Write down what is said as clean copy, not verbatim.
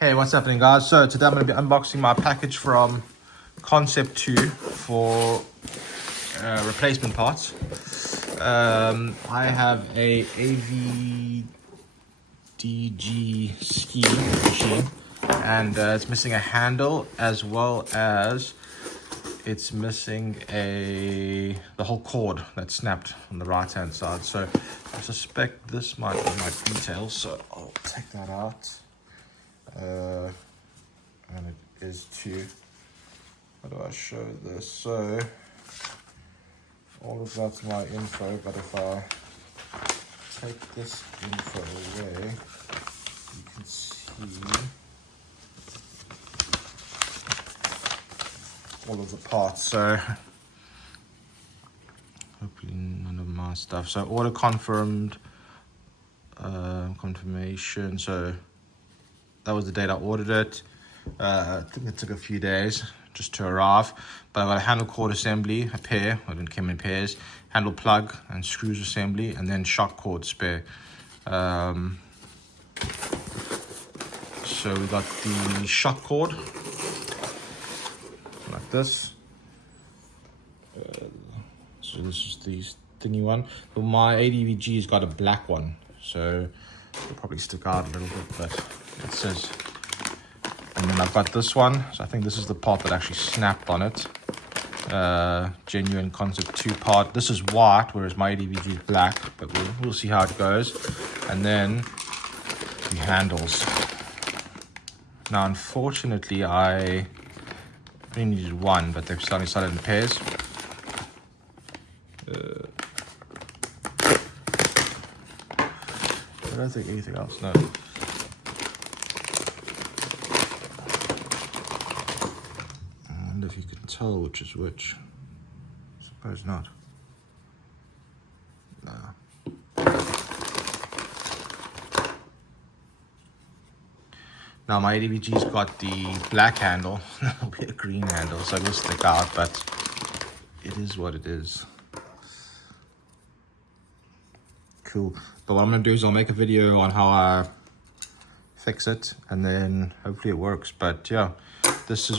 Hey, what's happening, guys? So today I'm going to be unboxing my package from Concept 2 for replacement parts. I have a ADVG Skierg machine, and it's missing a handle, as well as it's missing the whole cord that snapped on the right hand side. So I suspect this might be my details, so I'll take that out. And it is too. How do I show this? So all of that's my info, but if I take this info away, you can see all of the parts. So hopefully none of my stuff. So order confirmed, confirmation. So that was the date I ordered it. I think it took a few days just to arrive, but I got a handle cord assembly, a pair. I didn't come in pairs. Handle plug and screws assembly, and then shock cord spare. So we got the shock cord like this. So this is the thingy one. But my ADVG's got a black one, so it'll probably stick out a little bit, but it says. And then I've got this one. So I think this is the part that actually snapped on it. Genuine Concept 2 part. This is white, whereas my ADVG is black, but we'll see how it goes. And then the handles. Now, unfortunately, I only needed one, but they've suddenly started in pairs. I don't think anything else, no. If you can tell which is which. Suppose not. No. Now my ADVG's got the black handle. There'll be a green handle, so it will stick out, but it is what it is. Cool. But what I'm gonna do is I'll make a video on how I fix it, and then hopefully it works. But yeah, this is